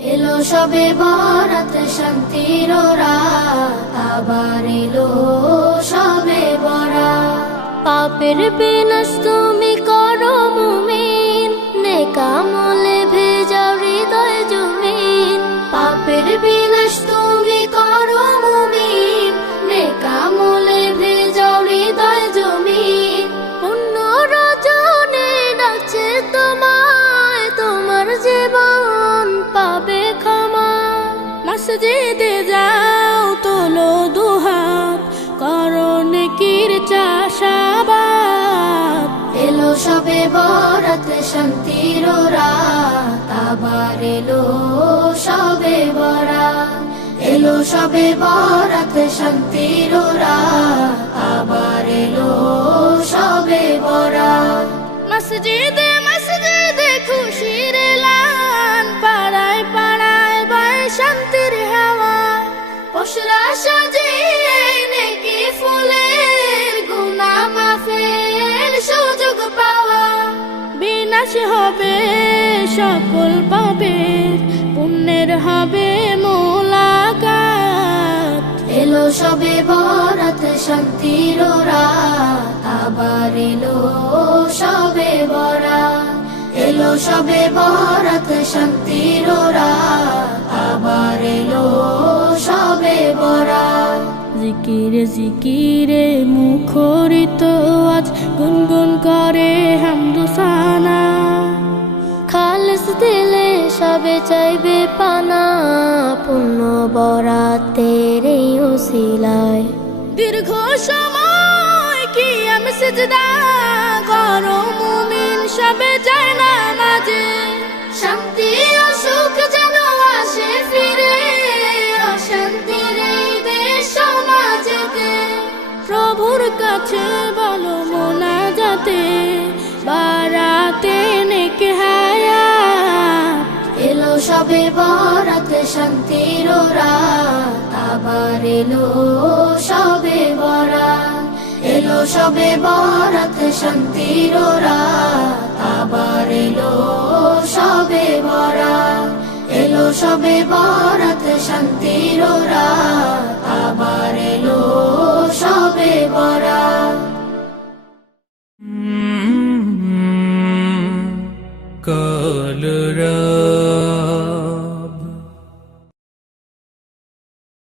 এলো সবে বরাত শান্তির রাত, আবার এলো সবে বরাত। পাপের বিনাশ তুমি করো মুমিন, নেক আমলে ভেজাও হৃদয় জমিন। পাপের বিনাশ তুমি করো মুমিন, নেক আমলে ভেজাও হৃদয় জমিন। পুণ্য রজনে ডাকছে তোমায়, তোমার জীবন পাবে ক্ষমা। মসজিদে যাও, তোলো দুহাত, করো নেকির চাষাবাদ। এলো সবে বরাত শান্তির রাত, আবার এলো সবে বরাত। এলো সবে বরাত শান্তির রাত, আবার এলো সবে বরাত। মসজিদে মসজিদে খুশির এলান, পাড়ায় পাড়ায় বয় শান্তির হাওয়া। পশরা সাজিয়ে নেকি ফুলের, গুনাহ মাফের সুযোগ পাওয়া। বিনাশ হবে সকল পাপের, পুণ্যের হবে মোলাকাত। এলো সবে বরাত শান্তির রাত, আবার এলো সবে বরাত। এলো সবে বরাত শান্তির রাত, আবার এলো সবে বরাত। জিকিরে জিকিরে মুখরিত আজ, গুনগুন করে হামদুসানা। খালেস দিলে সবে চাইবে পানা, পুণ্য বরাতের এই উসিলায়। দীর্ঘ সময় কি আমি সিজদা করো মুমিন, সবে যায় না মাঝে। শান্তি ও সুখ যেন আসে ফিরে, অশান্তির এই দেশ সমাজেতে। প্রভুর কাছে বলো মোনাজাতে, বারাতে নেক হায়াত। এলো সবে বরাত শান্তির রাত, আবার এলো সবে বরাত। এলো সবে বরাত শান্তির রাত, আবার এলো সবে বরাত। এলো সবে বরাত শান্তির রাত, আবার এলো সবে বরাত।